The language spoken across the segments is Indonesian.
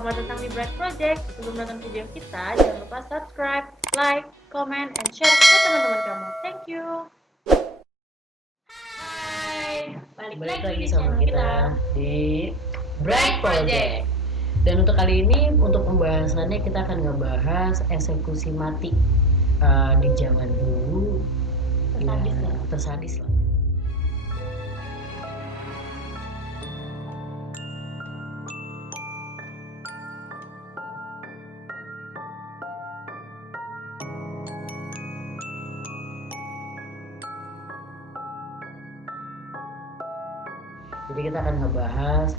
selamat datang di Bright Project. Sebelum nonton video kita, jangan lupa subscribe, like, comment, and share ke teman-teman kamu. Thank you. Hai, balik lagi di sama channel kita di Bright Project. Dan untuk kali ini, untuk pembahasannya kita akan ngebahas eksekusi mati di zaman dulu. Tersadis ya, lah. tersadis lah. Jadi kita akan ngebahas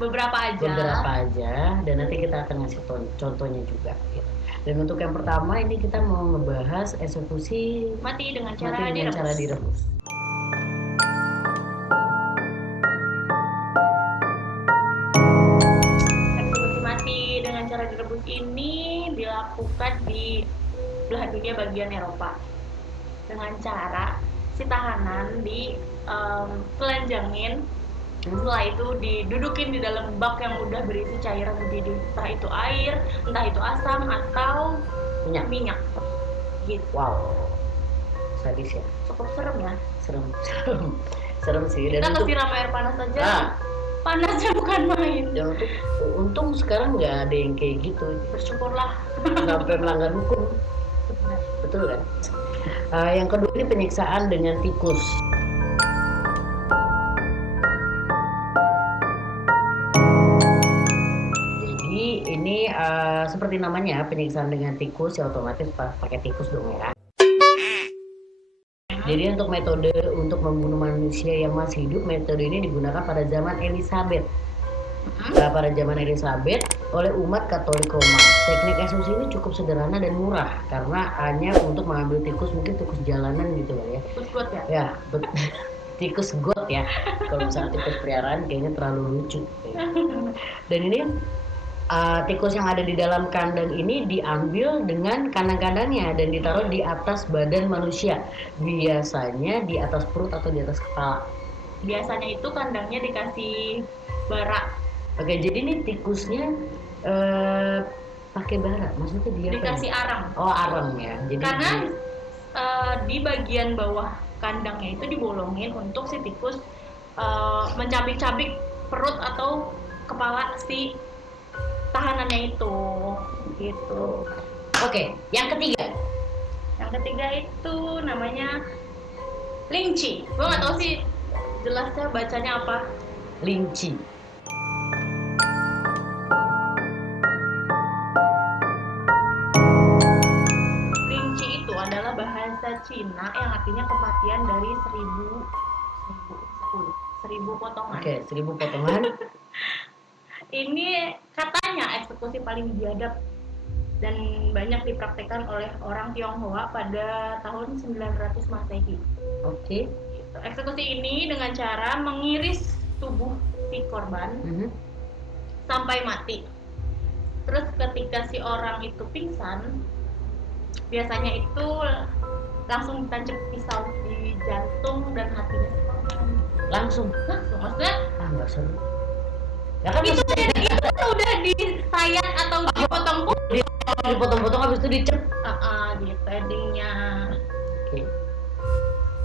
beberapa aja, dan nanti kita akan ngasih contohnya juga gitu. Dan untuk yang pertama ini kita mau ngebahas eksekusi mati dengan cara direbus. Eksekusi mati dengan cara direbus ini dilakukan di belahan dunia bagian Eropa dengan cara si tahanan di telanjangin, setelah itu didudukin di dalam bak yang udah berisi cairan mendidih, entah itu air, entah itu asam atau minyak gitu. Wow, sadis ya, cukup serem ya. Serem sih. Dan kita kesiram air panas aja, panasnya bukan main. Dan untung sekarang nggak ada yang kayak gitu, bersyukurlah. Sampai melanggar hukum. Betul kan? Yang kedua ini penyiksaan dengan tikus. Jadi ini seperti namanya, penyiksaan dengan tikus, ya otomatis pakai tikus dong ya. Jadi untuk metode untuk membunuh manusia yang masih hidup, metode ini digunakan pada zaman Elizabeth. Pada zaman Elizabeth oleh umat Katolik Roma. Teknik eksekusi ini cukup sederhana dan murah karena hanya untuk mengambil tikus, mungkin tikus jalanan gitu lah ya. Tikus got ya? Ya, tikus got ya. Kalau misalnya tikus peliharaan kayaknya terlalu lucu. Dan ini tikus yang ada di dalam kandang ini diambil dengan kandang-kandangnya dan ditaruh di atas badan manusia. Biasanya di atas perut atau di atas kepala. Biasanya itu kandangnya dikasih bara. Oke, jadi ini tikusnya pakai bara, maksudnya dia dikasih arang. Oh, arang ya. Jadi karena di bagian bawah kandangnya itu dibolongin untuk si tikus mencabik-cabik perut atau kepala si tahanannya itu gitu. Oke, yang ketiga itu namanya linci. Gue nggak tahu sih jelasnya bacanya apa. Linci. Bahasa Cina yang artinya kematian dari 1000 potongan. Oke, 1000 potongan. Ini katanya eksekusi paling biadab dan banyak dipraktikkan oleh orang Tionghoa pada tahun 900 Masehi. Oke. Eksekusi ini dengan cara mengiris tubuh si korban sampai mati. Terus ketika si orang itu pingsan, biasanya itu langsung ditancap pisau di jantung dan hatinya si korban. Langsung maksudnya nggak seru ya kan, itu udah disayat atau dipotong-potong habis itu dicep gitu endingnya. Oke.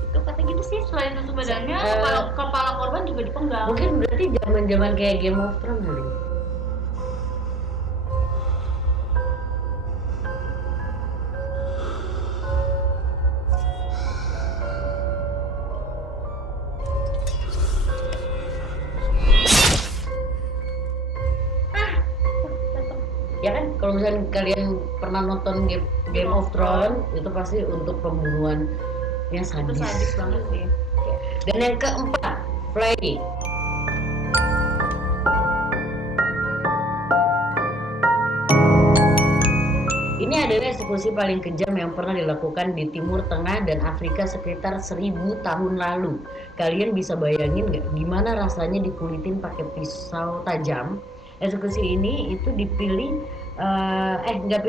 Itu kata gitu sih. Selain itu badannya kepala korban juga dipenggal. Mungkin berarti zaman kayak Game of Thrones kali. Ya kan, kalau misalnya kalian pernah nonton Game of Thrones, itu pasti untuk pembunuhan yang sadis. Itu sadis banget sih. Dan yang keempat, flaying. Ini adalah eksekusi paling kejam yang pernah dilakukan di Timur Tengah dan Afrika sekitar 1000 tahun lalu. Kalian bisa bayangin nggak gimana rasanya dikulitin pakai pisau tajam? Eksekusi ini itu dipilih nggak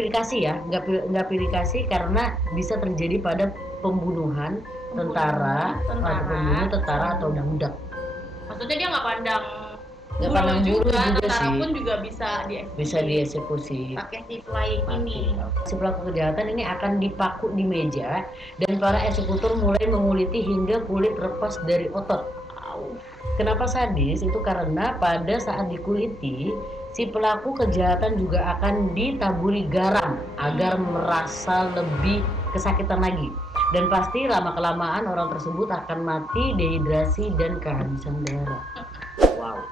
pilih kasih karena bisa terjadi pada pembunuhan tentara atau budak. Maksudnya dia nggak pandang Nggak pandang bulu juga tentara sih. pun juga bisa Bisa dieksekusi. pakai si flying ini. Si pelaku kejahatan ini akan dipaku di meja dan para eksekutor mulai menguliti hingga kulit lepas dari otot. Kenapa sadis? Itu karena pada saat dikuliti, si pelaku kejahatan juga akan ditaburi garam agar merasa lebih kesakitan lagi. Dan pasti lama-kelamaan orang tersebut akan mati dehidrasi dan kehabisan darah. Wow.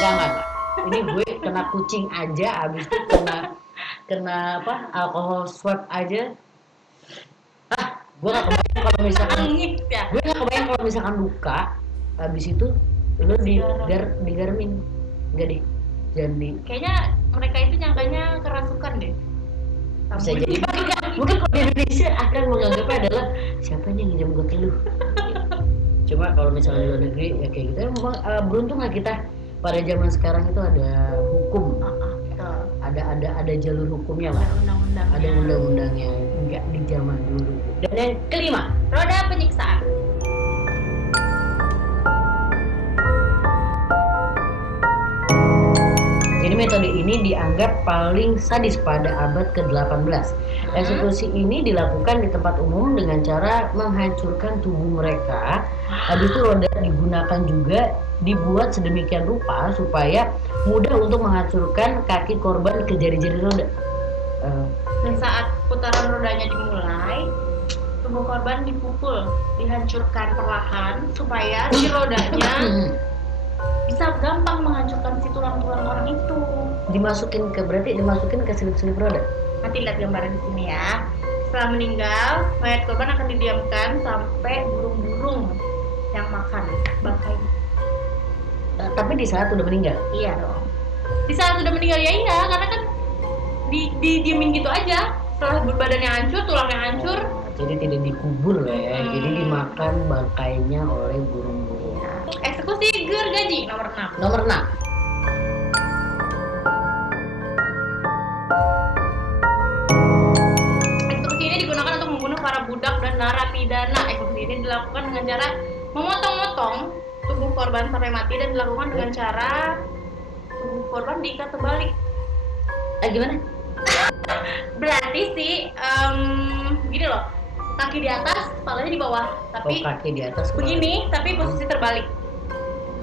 Enggak. Ini gue kena kucing aja, abis itu kena apa? Alkohol swab aja. Gue nggak kebayang kalau misalkan gue nggak kebayang kalau misalkan luka, abis itu lo digarmin, enggak deh, jangan di. Kayaknya mereka itu nyangkanya kerasukan deh. Bisa jadi. Mungkin kalau di Indonesia akan menganggapnya adalah siapa yang nginjam gue teluh. Cuma kalau misalnya di luar negeri ya kayak gitu. Beruntung nggak kita pada zaman sekarang itu ada hukum, ada jalur hukumnya lah, ada undang-undangnya, nggak di zaman dulu. Dan yang kelima, roda penyiksaan. Jadi metode ini dianggap paling sadis pada abad ke-18. Eksekusi ini dilakukan di tempat umum dengan cara menghancurkan tubuh mereka. Habis itu roda digunakan juga dibuat sedemikian rupa supaya mudah untuk menghancurkan kaki korban ke jari-jari roda. Dan saat putaran rodanya dimulai, tubuh korban dipukul, dihancurkan perlahan supaya si rodanya bisa gampang menghancurkan si tulang-tulang orang itu. Berarti dimasukin ke selip-selip roda. Nanti lihat gambaran di sini ya. Setelah meninggal, mayat korban akan didiamkan sampai burung-burung yang makan bangkainya. Tapi di saat udah meninggal? Iya dong. Di saat udah meninggal ya iya, karena kan didiemin gitu aja. Setelah badannya hancur, tulangnya hancur. Jadi tidak dikubur ya, jadi dimakan bangkainya oleh burung-burung. Eksekusi gergaji nomor 6. Nomor 6. Eksekusi ini digunakan untuk membunuh para budak dan narapidana. Eksekusi ini dilakukan dengan cara memotong-motong tubuh korban sampai mati dan dilakukan dengan cara tubuh korban diikat terbalik. Gimana? Berarti sih gini loh, kaki di atas, kepalanya di bawah, tapi kaki di atas begini, tapi posisi terbalik.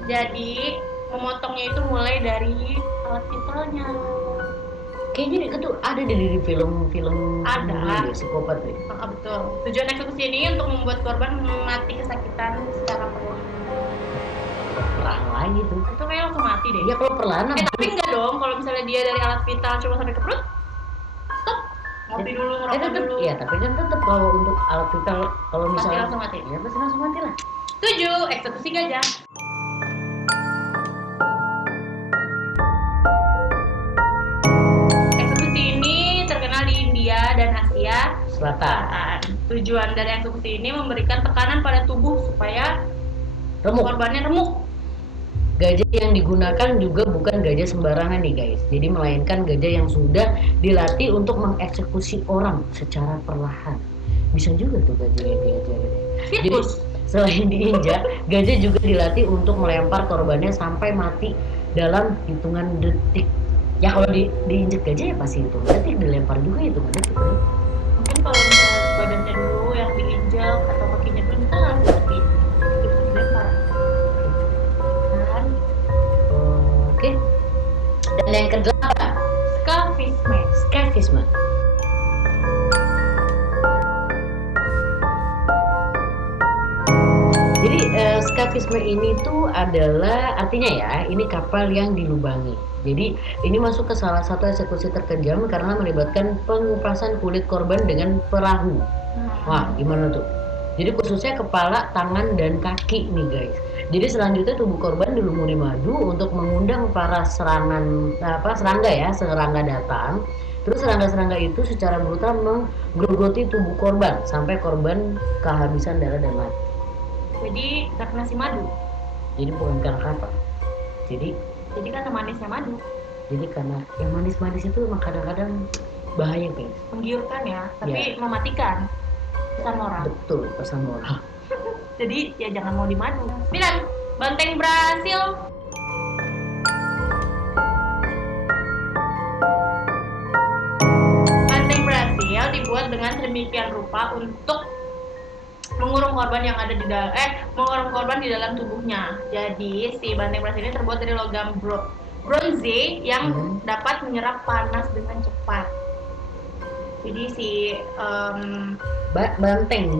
Jadi memotongnya itu mulai dari alat vitalnya. Kayaknya itu ada di film-film ada psikopat deh. Betul. Tujuan eksekusi ini untuk membuat korban mati kesakitan secara perlahan. Perlahan lagi tuh. Itu kayak langsung mati deh. Ya kalau perlahan. Tapi enggak dong, kalau misalnya dia dari alat vital cuma sampai ke perut, stop. Ngopi dulu, ngerokok dulu. Iya, tapi kan tetap kalau untuk alat vital kalau misalnya langsung mati. Ya pasti langsung mati lah. 7. Eksekusi gajah. Eksekusi ini terkenal di India dan Asia Selatan. Tujuan dari eksekusi ini memberikan tekanan pada tubuh supaya korbannya remuk. Gajah yang digunakan juga bukan gajah sembarangan nih guys. Jadi melainkan gajah yang sudah dilatih untuk mengeksekusi orang secara perlahan. Bisa juga tuh gajah. Jadi selain diinjak, gajah juga dilatih untuk melempar korbannya sampai mati dalam hitungan detik. Ya kalau diinjak gajah ya pasti hitungan detik, dilempar juga hitungan detik. Mungkin kalau misalnya badannya dulu yang diinjak atau kakinya dulu kita langsung mati. Oke. Dan yang ke-8, Scafisme. Jadi Scafisme ini tuh adalah artinya ya, ini kapal yang dilubangi. Jadi ini masuk ke salah satu eksekusi terkejam karena melibatkan pengupasan kulit korban dengan perahu. Wah, gimana tuh? Jadi khususnya kepala, tangan, dan kaki nih guys. Jadi selanjutnya tubuh korban dilumuri madu untuk mengundang para serangga datang. Terus serangga-serangga itu secara brutal menggerogoti tubuh korban sampai korban kehabisan darah dan mati. Jadi karena si madu. Jadi bukan karena apa? Jadi karena manisnya madu. Jadi karena yang manis-manis itu memang kadang-kadang bahaya guys. Menggiurkan ya, tapi mematikan. Pesan moral. Betul, pesan moral. Jadi ya jangan mau dimadu. 9. Banteng Brasil. Banteng Brasil dibuat dengan sedemikian rupa untuk mengurung korban yang ada di mengurung korban di dalam tubuhnya. Jadi si banteng Brasil ini terbuat dari logam bronze yang dapat menyerap panas dengan cepat. Jadi si banteng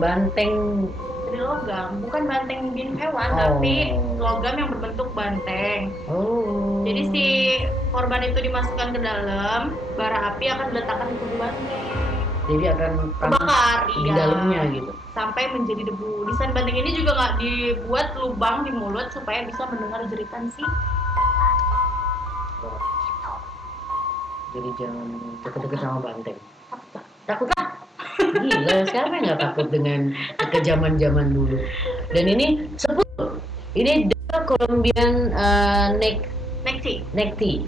dari logam, bukan banteng bin hewan, tapi logam yang berbentuk banteng. Jadi si korban itu dimasukkan ke dalam, bara api akan diletakkan di tubuh banteng. Jadi akan terbakar di dalamnya gitu. Sampai menjadi debu. Desain banteng ini juga nggak dibuat lubang di mulut supaya bisa mendengar jeritan si. Jadi jangan deket-deket sama banteng. Takut lah. Gila, siapa yang nggak takut dengan kekejaman zaman dulu? Dan ini 10. Ini The Colombian necktie.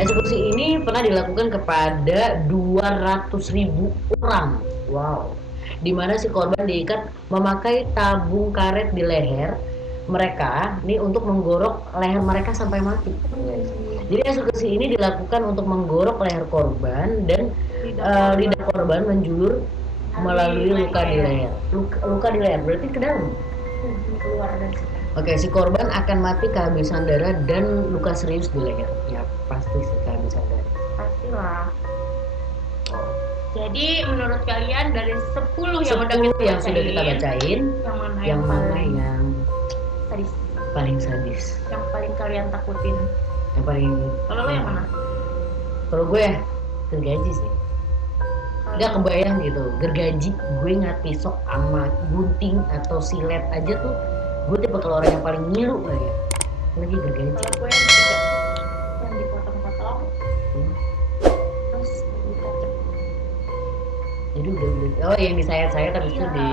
Eksekusi ini pernah dilakukan kepada 200.000 orang. Wow. Di mana si korban diikat memakai tabung karet di leher mereka nih untuk menggorok leher mereka sampai mati. Jadi eksekusi ini dilakukan untuk menggorok leher korban dan lidah korban menjulur melalui luka di leher. Luka di leher berarti ke dalam. Keluar dari situ. Oke, si korban akan mati kehabisan darah dan luka serius di leher. Ya pasti sih kehabisan darah. Pastilah. Jadi menurut kalian dari 10 yang sudah kita bacain, yang mana yang sadis? Paling sadis. Yang paling kalian takutin? Yang paling. Kalau lo yang mana? Kalau gue gergaji sih. Gak kebayang gitu, gergaji gue nggak pisok sama gunting atau silet aja tuh, gue tipe kalau orang yang paling ngilu lah ya. Lagi gergaji. Kalau gue yang ketiga, yang dipotong-potong, terus ditacep. Jadi udah. Oh, yang disayat-sayat habis itu di.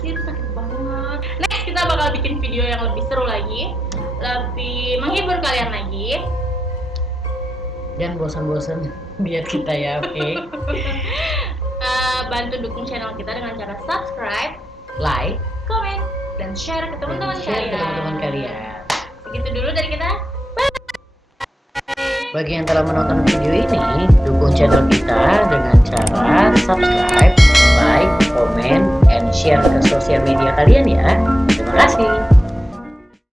Itu sakit banget. Next kita bakal bikin video yang lebih seru lagi, lebih menghibur kalian lagi. Dan bosan-bosan biar kita ya, oke. Bantu dukung channel kita dengan cara subscribe, like, komen, dan share ke teman-teman kalian. Segitu dulu dari kita. Bagi yang telah menonton video ini, dukung channel kita dengan cara subscribe, like, comment, and share ke sosial media kalian ya. Terima kasih.